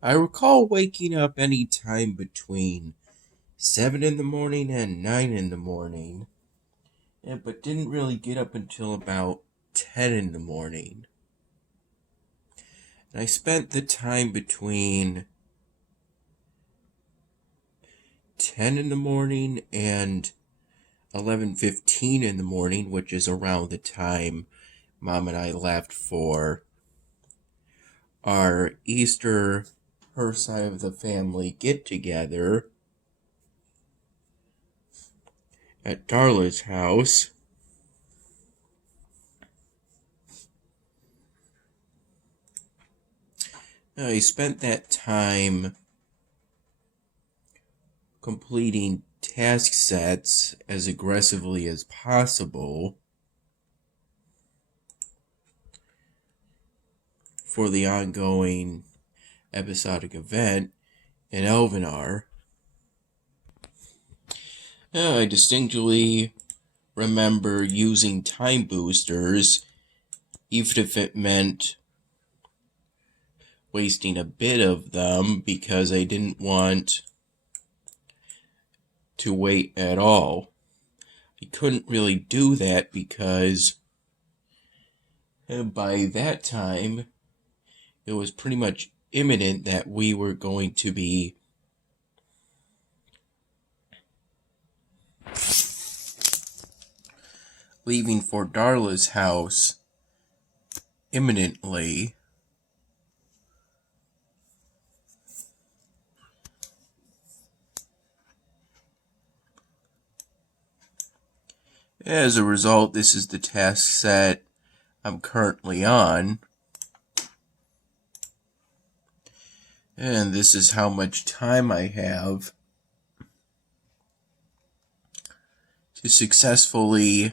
I recall waking up any time between 7 in the morning and 9 in the morning, but didn't really get up until about 10 in the morning. And I spent the time between 10 in the morning and 11:15 in the morning, which is around the time Mom and I left for our Easter, her side of the family get-together at Darla's house. I spent that time completing task sets as aggressively as possible for the ongoing episodic event in Elvenar. I distinctly remember using time boosters, even if it meant wasting a bit of them, because I didn't want to wait at all. I couldn't really do that because by that time it was pretty much imminent that we were going to be leaving for Darla's house imminently. As a result, this is the task set I'm currently on. And this is how much time I have to successfully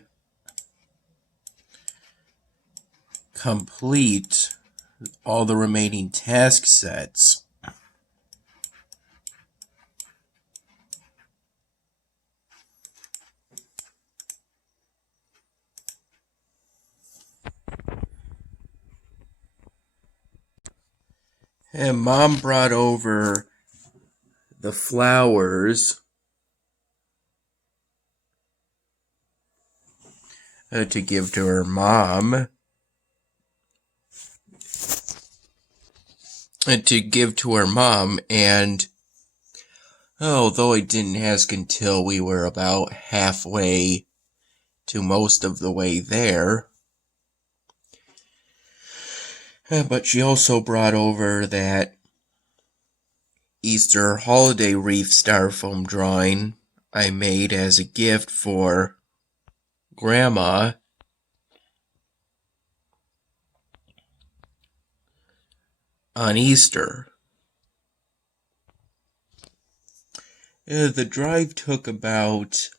complete all the remaining task sets. And Mom brought over the flowers to give to her mom. And although I didn't ask until we were about halfway to most of the way there, but she also brought over that Easter holiday wreath styrofoam drawing I made as a gift for Grandma. On Easter. The drive took about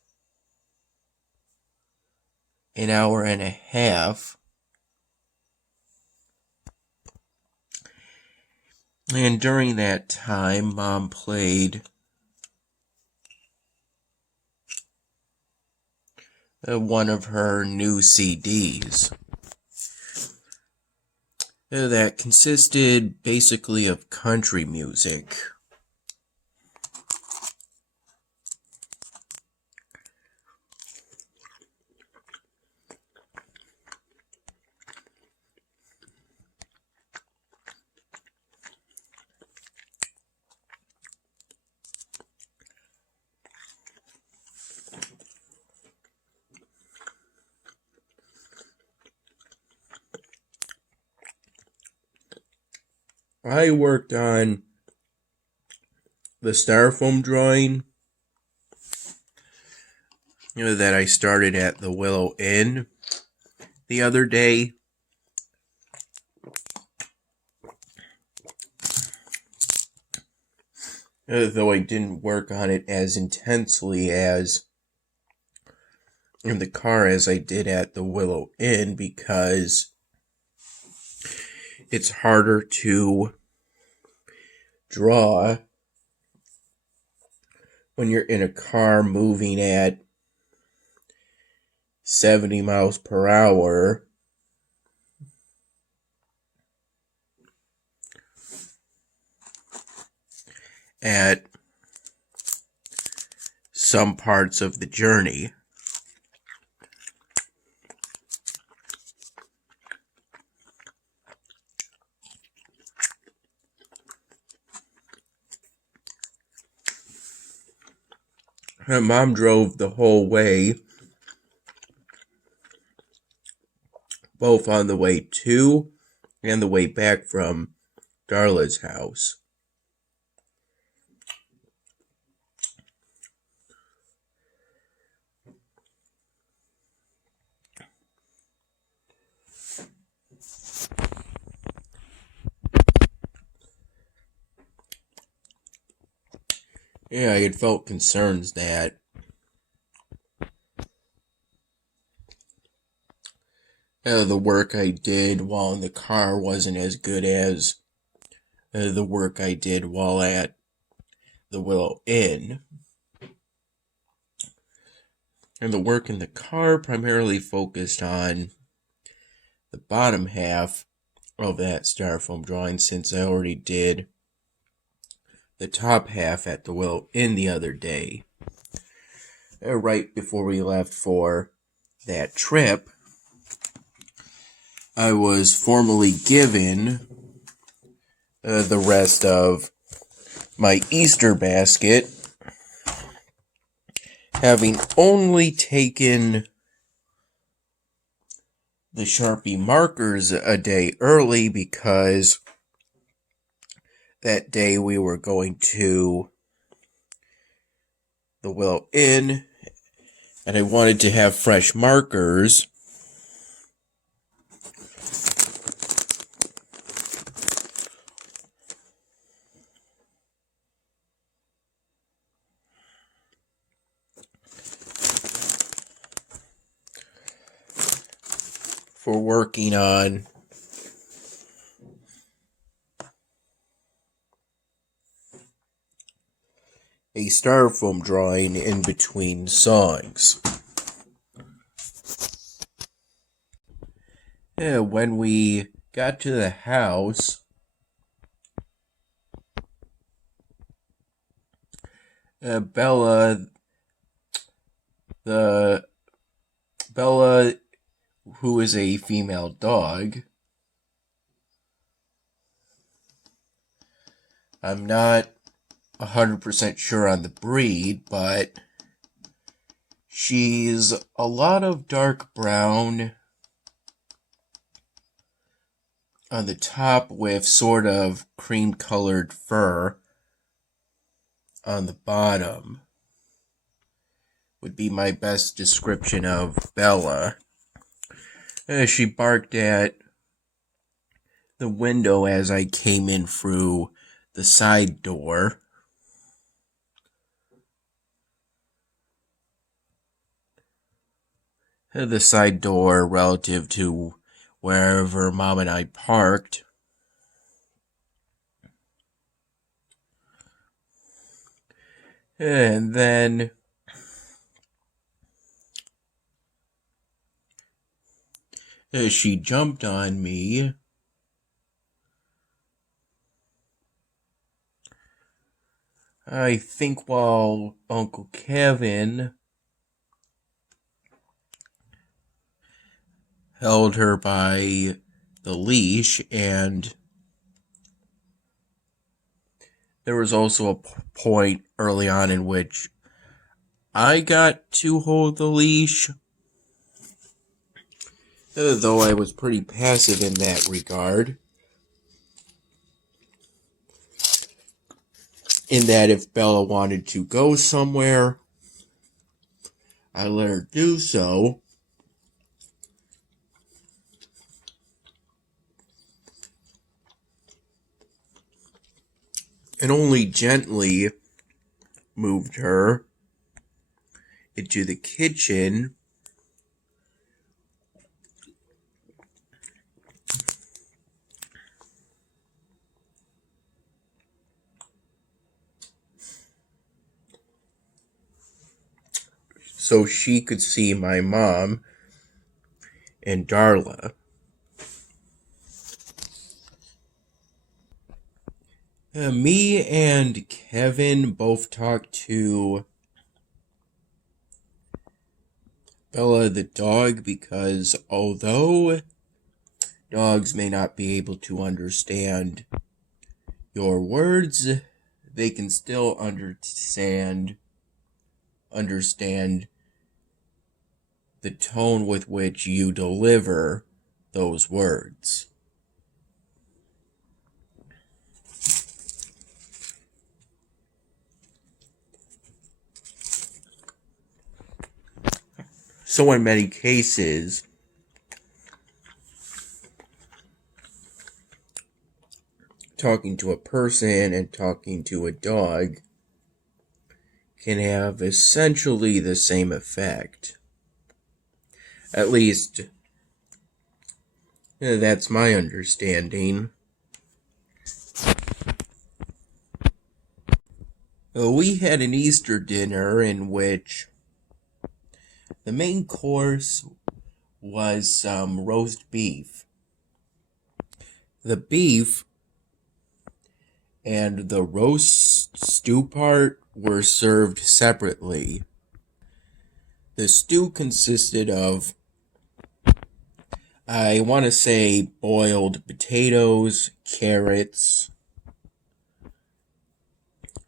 an hour and a half. And during that time, Mom played one of her new CDs that consisted basically of country music. I worked on the styrofoam drawing that I started at the Willow Inn the other day. Though I didn't work on it as intensely as in the car as I did at the Willow Inn, because it's harder to draw when you're in a car moving at 70 miles per hour. at some parts of the journey. Her mom drove the whole way, both on the way to and the way back from Darla's house. Yeah, I had felt concerns that the work I did while in the car wasn't as good as the work I did while at the Willow Inn. And the work in the car primarily focused on the bottom half of that styrofoam drawing, since I already did the top half at the Willow Inn the other day. Right before we left for that trip, I was formally given the rest of my Easter basket, having only taken the Sharpie markers a day early, because that day we were going to the Willow Inn, and I wanted to have fresh markers. For working on a styrofoam drawing in between songs. When we got to the house, Bella, who is a female dog, I'm not 100% sure on the breed, but she's a lot of dark brown on the top with sort of cream-colored fur on the bottom. Would be my best description of Bella. She barked at the window as I came in through the side door. The side door relative to wherever Mom and I parked. And then she jumped on me. I think while Uncle Kevin held her by the leash, and there was also a point early on in which I got to hold the leash, though I was pretty passive in that regard. In that if Bella wanted to go somewhere, I let her do so. And only gently moved her into the kitchen so she could see my mom and Darla. Me and Kevin both talked to Bella the dog because although dogs may not be able to understand your words, they can still understand the tone with which you deliver those words. So in many cases, talking to a person and talking to a dog can have essentially the same effect. At least, that's my understanding. We had an Easter dinner in which the main course was some roast beef. The beef and the roast stew part were served separately. The stew consisted of, I want to say, boiled potatoes, carrots,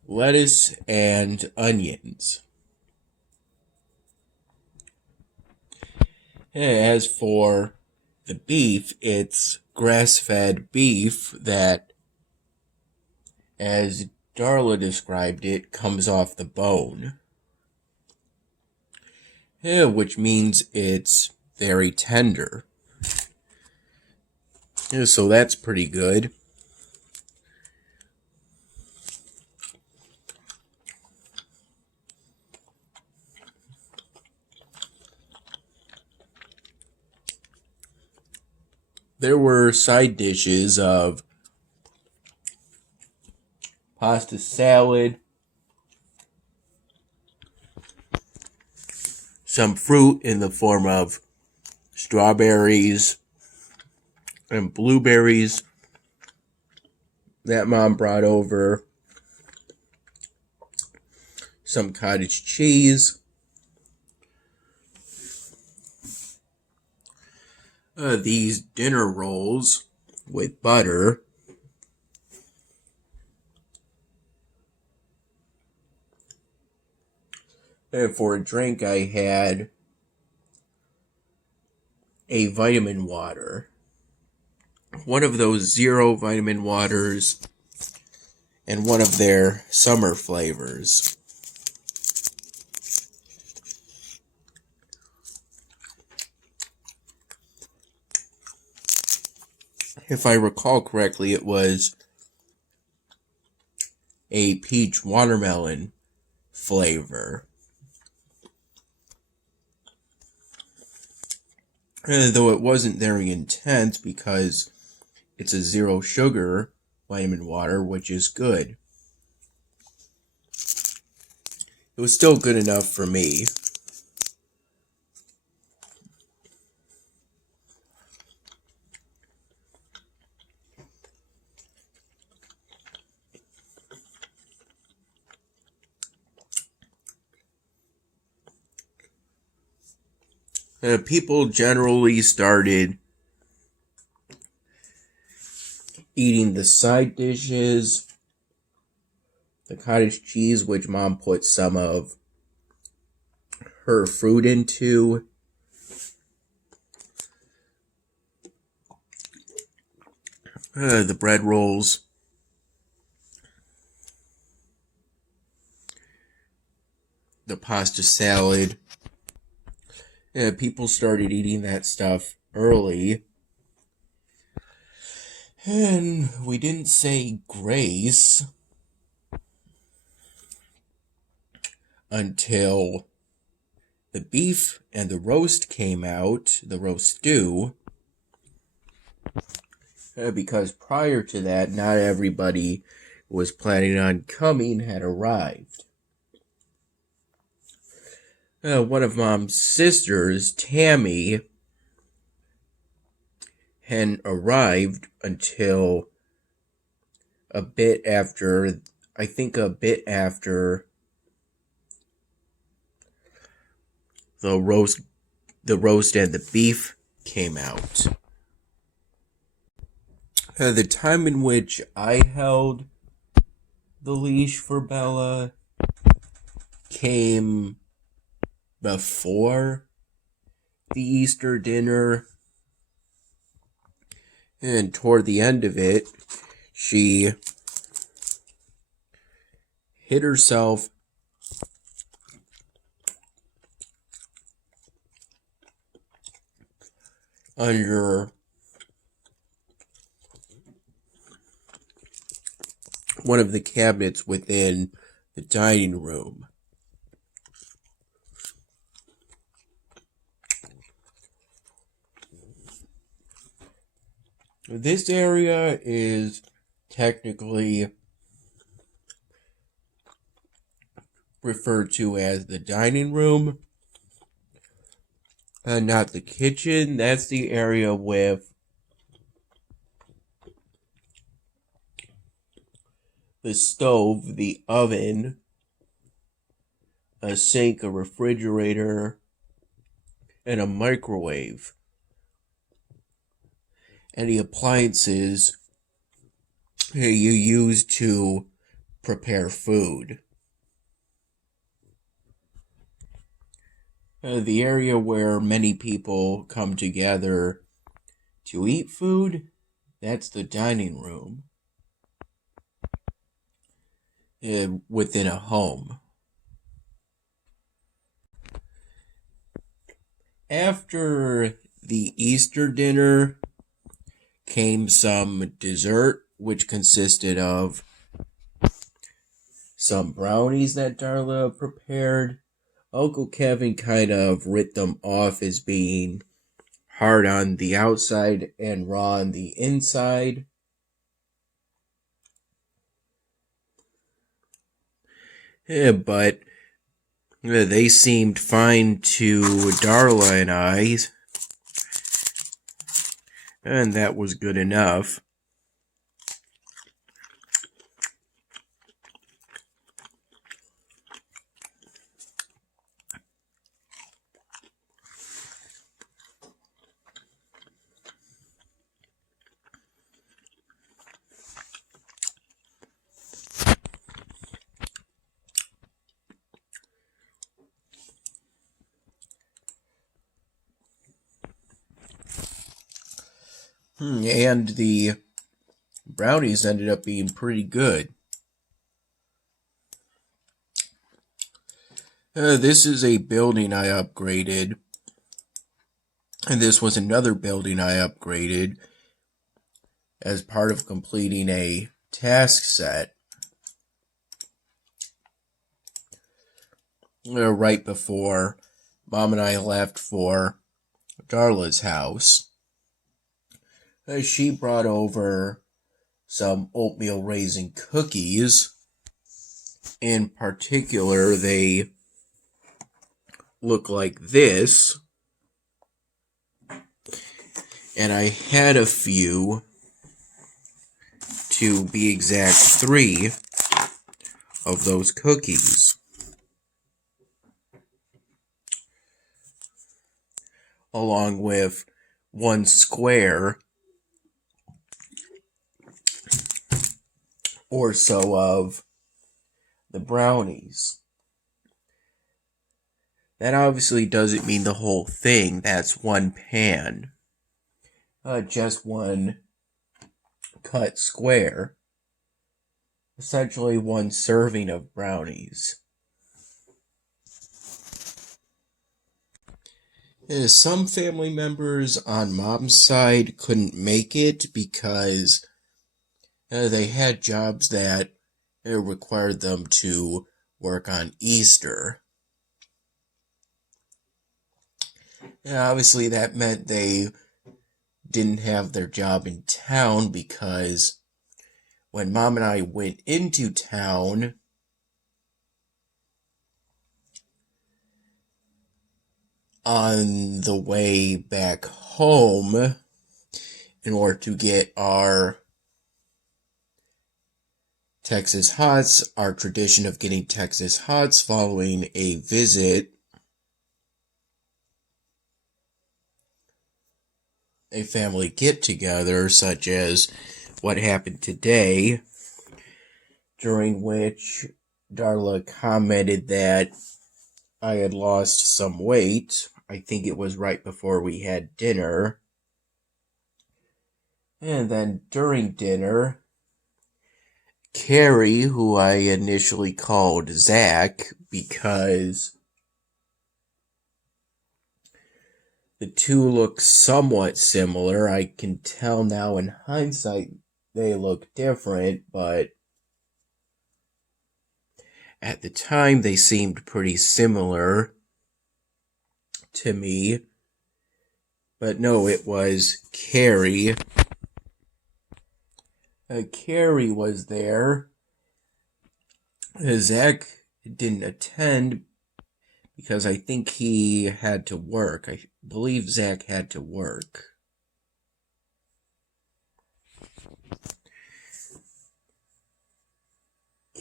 lettuce, and onions. As for the beef, it's grass-fed beef that, as Darla described it, comes off the bone. Which means it's very tender. So that's pretty good. There were side dishes of pasta salad, some fruit in the form of strawberries and blueberries that Mom brought over, some cottage cheese, these dinner rolls with butter, and for a drink I had a vitamin water. One of those zero vitamin waters and one of their summer flavors. If I recall correctly, it was a peach watermelon flavor. Though it wasn't very intense because it's a zero sugar vitamin water, which is good. It was still good enough for me. People generally started eating the side dishes, the cottage cheese, which Mom put some of her fruit into, the bread rolls, the pasta salad. People started eating that stuff early. And we didn't say grace until the beef and the roast came out, the roast stew. Because prior to that, not everybody who was planning on coming had arrived. One of Mom's sisters, Tammy, hadn't arrived until a bit after, I think a bit after the roast and the beef came out. The time in which I held the leash for Bella came before the Easter dinner, and toward the end of it, she hid herself under one of the cabinets within the dining room. This area is technically referred to as the dining room, not the kitchen. That's the area with the stove, the oven, a sink, a refrigerator, and a microwave. Any appliances you use to prepare food. The area where many people come together to eat food, that's the dining room within a home. After the Easter dinner came some dessert, which consisted of some brownies that Darla prepared. Uncle Kevin kind of writ them off as being hard on the outside and raw on the inside. But they seemed fine to Darla and I, and that was good enough. And the brownies ended up being pretty good. This is a building I upgraded. And this was another building I upgraded as part of completing a task set. Right before Mom and I left for Darla's house. She brought over some oatmeal raisin cookies. In particular, they look like this. And I had a few, to be exact, 3 of those cookies. Along with 1 square or so of the brownies. That obviously doesn't mean the whole thing. That's 1 pan. Just 1 cut square. Essentially 1 serving of brownies. Some family members on Mom's side couldn't make it because they had jobs that required them to work on Easter. Obviously, that meant they didn't have their job in town because when Mom and I went into town, on the way back home, in order to get our Texas hots, our tradition of getting Texas hots following a visit, a family get-together, such as what happened today, during which Darla commented that I had lost some weight. I think it was right before we had dinner. And then during dinner, Carrie, who I initially called Zach because the two look somewhat similar. I can tell now in hindsight they look different, but at the time they seemed pretty similar to me. But no, it was Carrie. Carrie was there. Zach didn't attend because I think he had to work. I believe Zach had to work.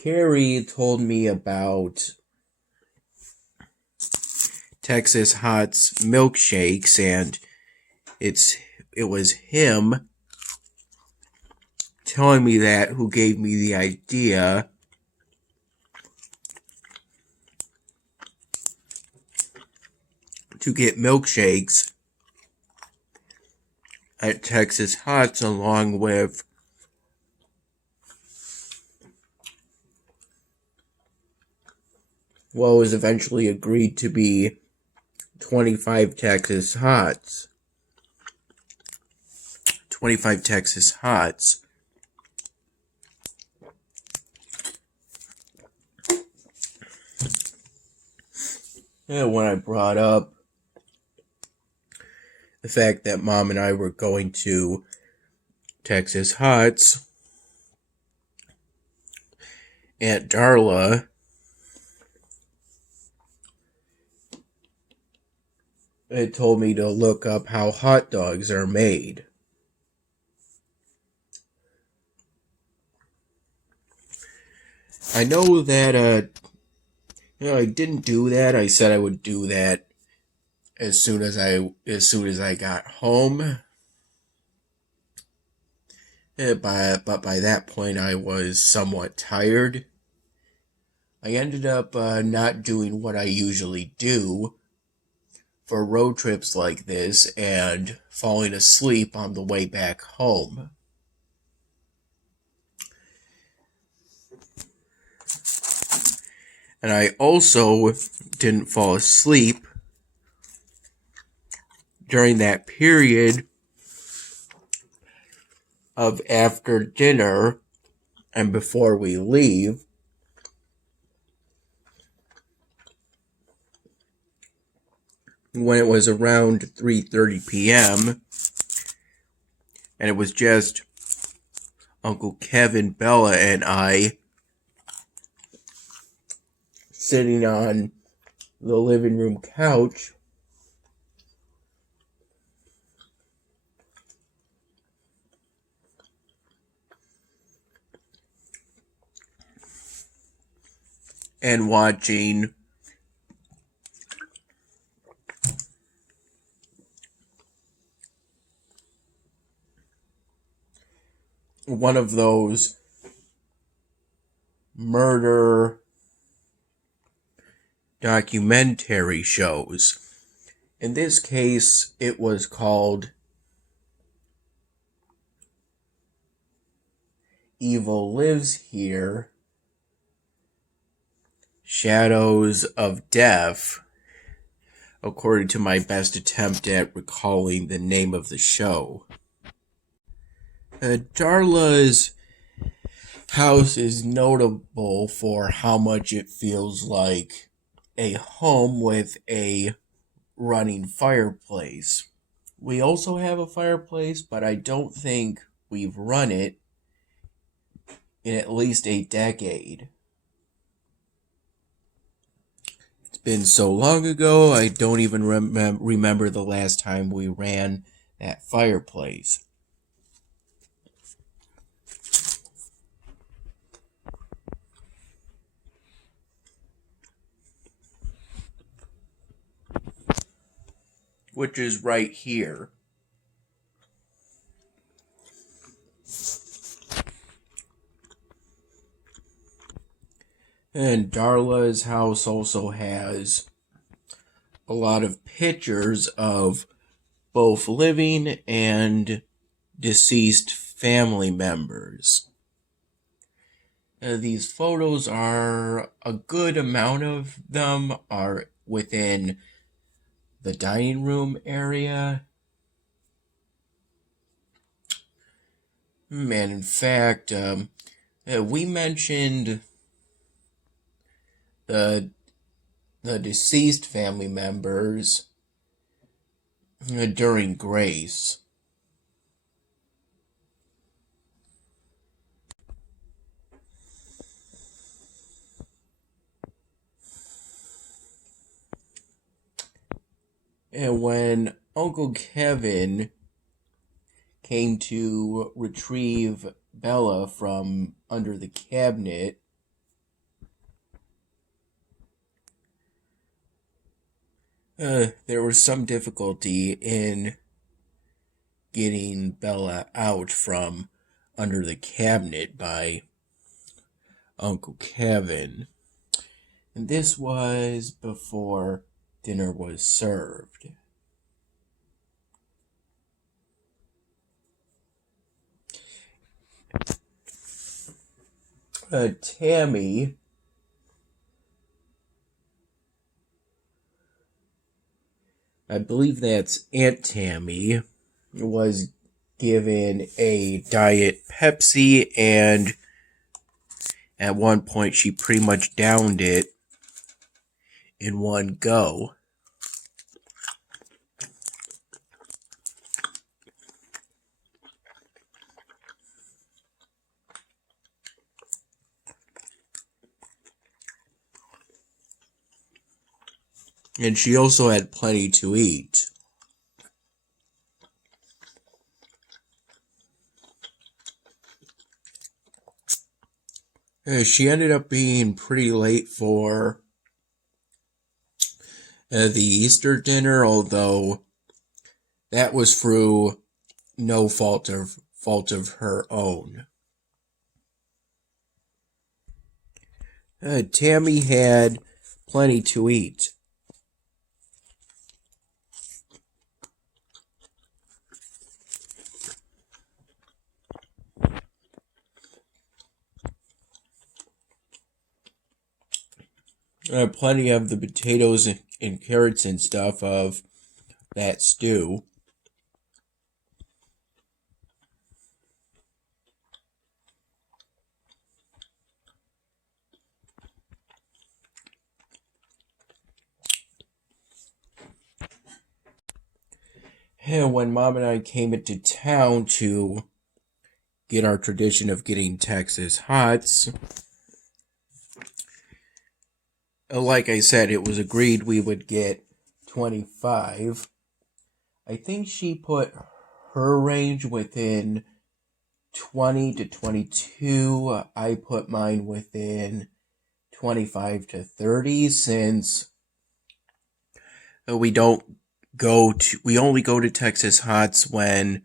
Carrie told me about Texas Hot's milkshakes, and it was him telling me that who gave me the idea to get milkshakes at Texas Hot's along with what was eventually agreed to be 25 Texas Hots. 25 Texas Hots. Yeah, when I brought up the fact that Mom and I were going to Texas Hots, Aunt Darla had told me to look up how hot dogs are made. I know that I didn't do that. I said I would do that as soon as I got home. But by that point I was somewhat tired. I ended up not doing what I usually do for road trips like this and falling asleep on the way back home. And I also didn't fall asleep during that period of after dinner and before we leave. When it was around 3:30 p.m. and it was just Uncle Kevin, Bella, and I sitting on the living room couch and watching one of those murder documentary shows. In this case, it was called Evil Lives Here, Shadows of Death, according to my best attempt at recalling the name of the show. Darla's house is notable for how much it feels like a home with a running fireplace. We also have a fireplace, but I don't think we've run it in at least a decade. It's been so long ago, I don't even remember the last time we ran that fireplace. which is right here. And Darla's house also has a lot of pictures of both living and deceased family members. These photos are, a good amount of them are within the dining room area. And in fact, we mentioned the deceased family members during Grace. And when Uncle Kevin came to retrieve Bella from under the cabinet, there was some difficulty in getting Bella out from under the cabinet by Uncle Kevin. And this was before dinner was served. Tammy I believe that's Aunt Tammy, was given a Diet Pepsi, and at one point she pretty much downed it in one go. And she also had plenty to eat. She ended up being pretty late for the Easter dinner, although that was through no fault of her own. Tammy had plenty to eat. Plenty of the potatoes and carrots and stuff of that stew. And when Mom and I came into town to get our tradition of getting Texas Hots, like I said, it was agreed we would get 25. I think she put her range within 20 to 22. I put mine within 25 to 30, since we only go to Texas Hots when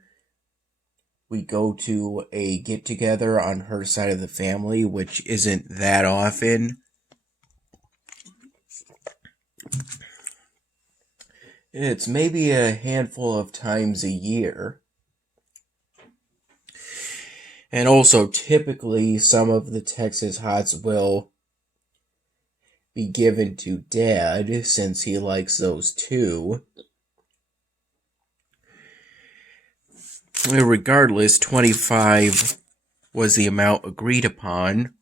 we go to a get-together on her side of the family, which isn't that often. It's maybe a handful of times a year. And also, typically, some of the Texas Hots will be given to Dad, since he likes those too. Regardless, 25 was the amount agreed upon.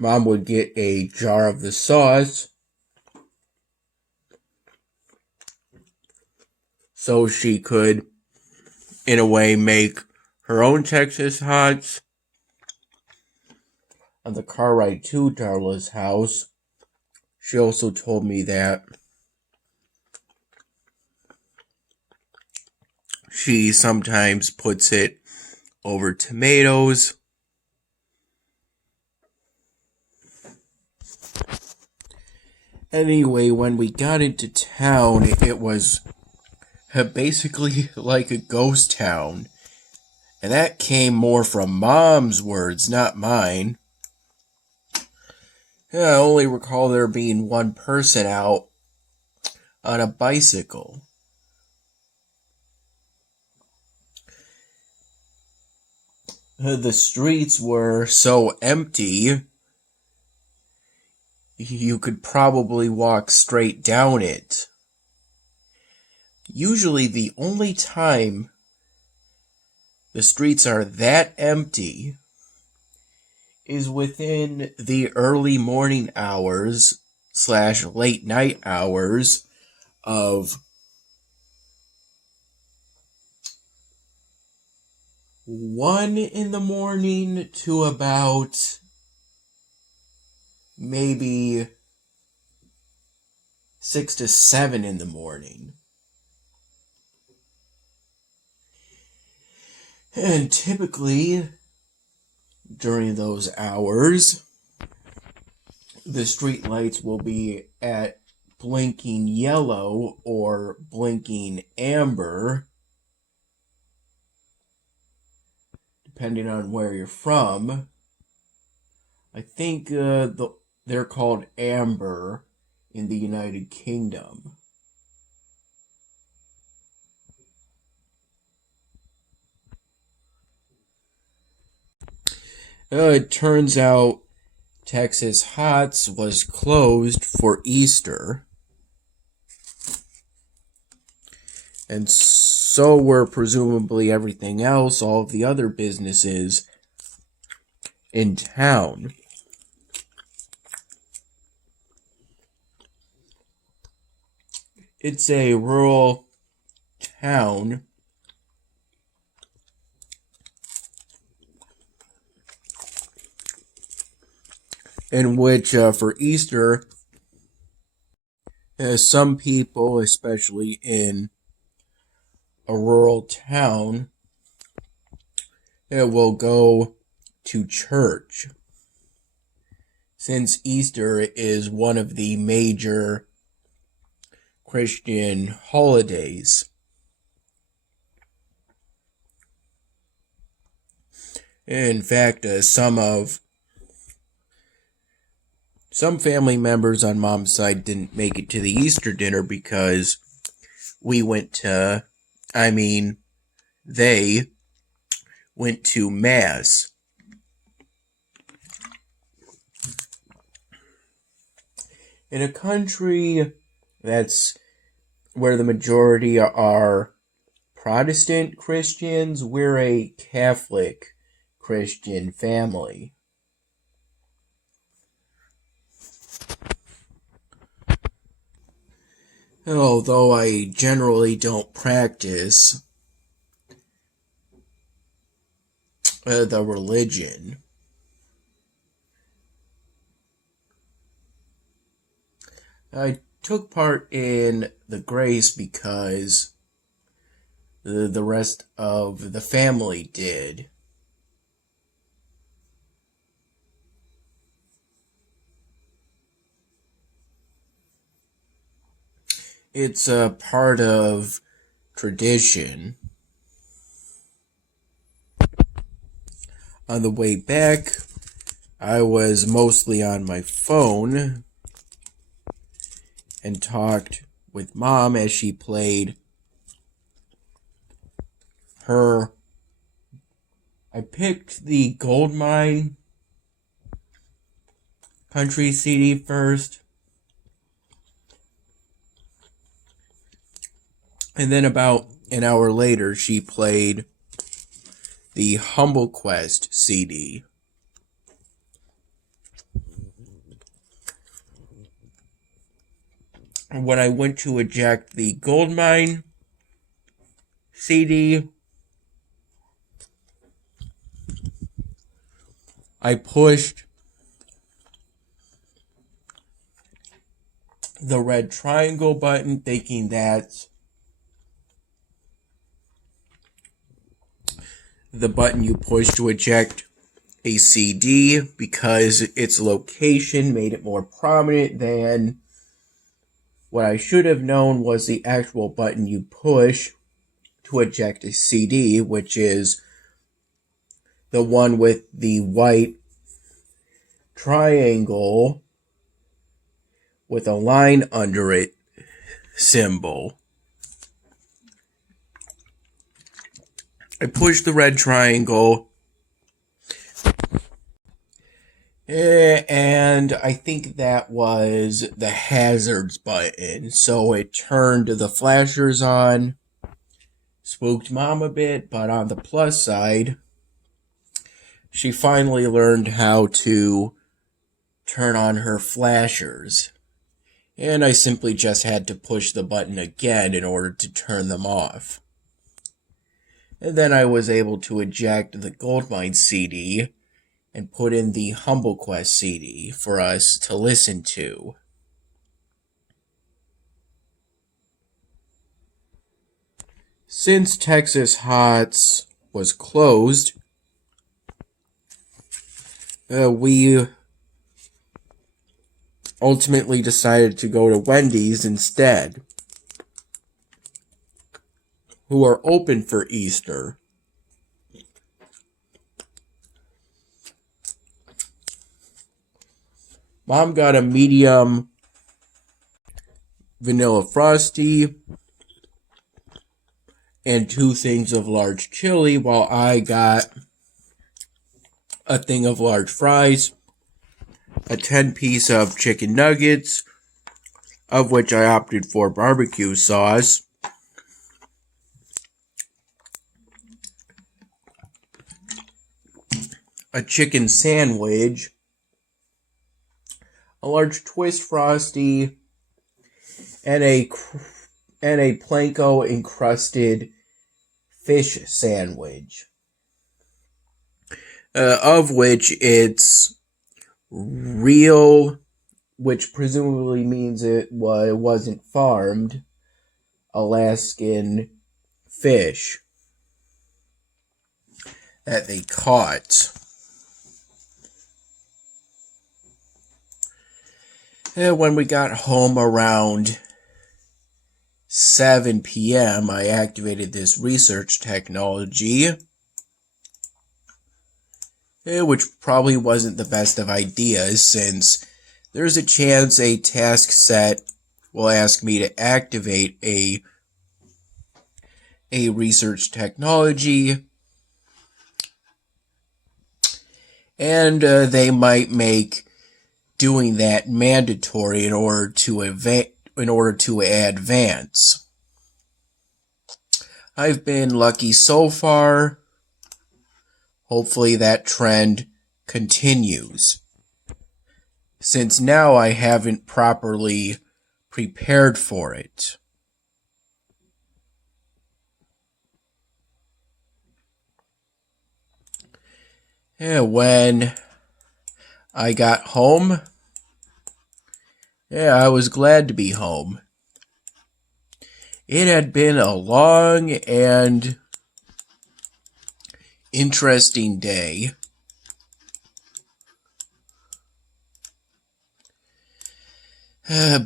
Mom would get a jar of the sauce so she could, in a way, make her own Texas Hots. On the car ride to Darla's house, she also told me that she sometimes puts it over tomatoes. Anyway, when we got into town, it was basically like a ghost town. And that came more from Mom's words, not mine. I only recall there being one person out on a bicycle. The streets were so empty, you could probably walk straight down it. Usually the only time the streets are that empty is within the early morning hours / late night hours of 1 in the morning to about maybe 6 to 7 in the morning. And typically, during those hours, the street lights will be at blinking yellow or blinking amber, depending on where you're from. I think they're called amber in the United Kingdom. It turns out Texas Hots was closed for Easter. And so were presumably everything else, all of the other businesses in town. It's a rural town in which for Easter, some people, especially in a rural town, will go to church, since Easter is one of the major Christian holidays. In fact, some family members on Mom's side didn't make it to the Easter dinner because they went to Mass. In a country that's where the majority are Protestant Christians, we're a Catholic Christian family. Although I generally don't practice the religion. I took part in the grace because the rest of the family did. It's a part of tradition. On the way back, I was mostly on my phone and talked with Mom as she played her. I picked the Goldmine country CD first, and then about an hour later she played the Humble Quest CD. And when I went to eject the Goldmine CD, I pushed the red triangle button, thinking that's the button you push to eject a CD because its location made it more prominent than What I should have known was the actual button you push to eject a CD, which is the one with the white triangle with a line under it symbol. I pushed the red triangle, and I think that was the hazards button. So it turned the flashers on, spooked Mom a bit, but on the plus side, she finally learned how to turn on her flashers. And I simply just had to push the button again in order to turn them off. And then I was able to eject the Goldmine CD and put in the Humble Quest CD for us to listen to. Since Texas Hots was closed, we ultimately decided to go to Wendy's instead, who are open for Easter. Mom got a medium vanilla frosty and 2 things of large chili, while I got a thing of large fries, a 10-piece of chicken nuggets, of which I opted for barbecue sauce, a chicken sandwich, a large twist frosty, and a planko encrusted fish sandwich, of which it's real, which presumably means it wasn't farmed, Alaskan fish that they caught. When we got home around 7 p.m., I activated this research technology, which probably wasn't the best of ideas, since there's a chance a task set will ask me to activate a research technology, and they might make doing that mandatory in order to advance. I've been lucky so far. Hopefully that trend continues, since now I haven't properly prepared for it. When I got home, I was glad to be home. It had been a long and interesting day.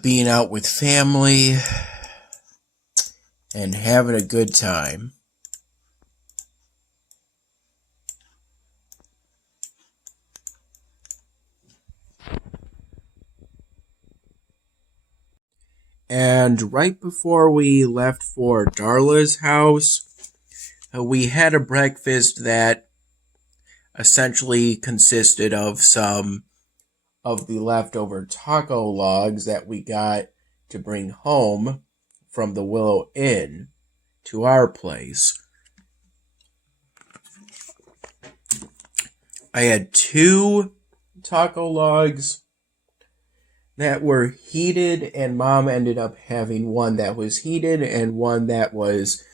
Being out with family and having a good time. And right before we left for Darla's house, we had a breakfast that essentially consisted of some of the leftover taco logs that we got to bring home from the Willow Inn to our place. I had 2 taco logs that were heated, and Mom ended up having one that was heated and one that was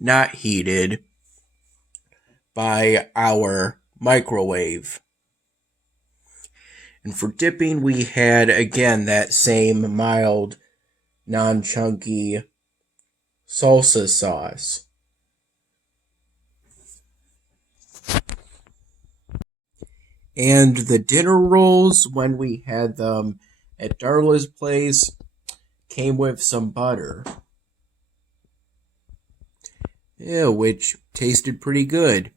not heated by our microwave. And for dipping, we had, again, that same mild, non-chunky salsa sauce. And the dinner rolls, when we had them at Darla's place, came with some butter, which tasted pretty good.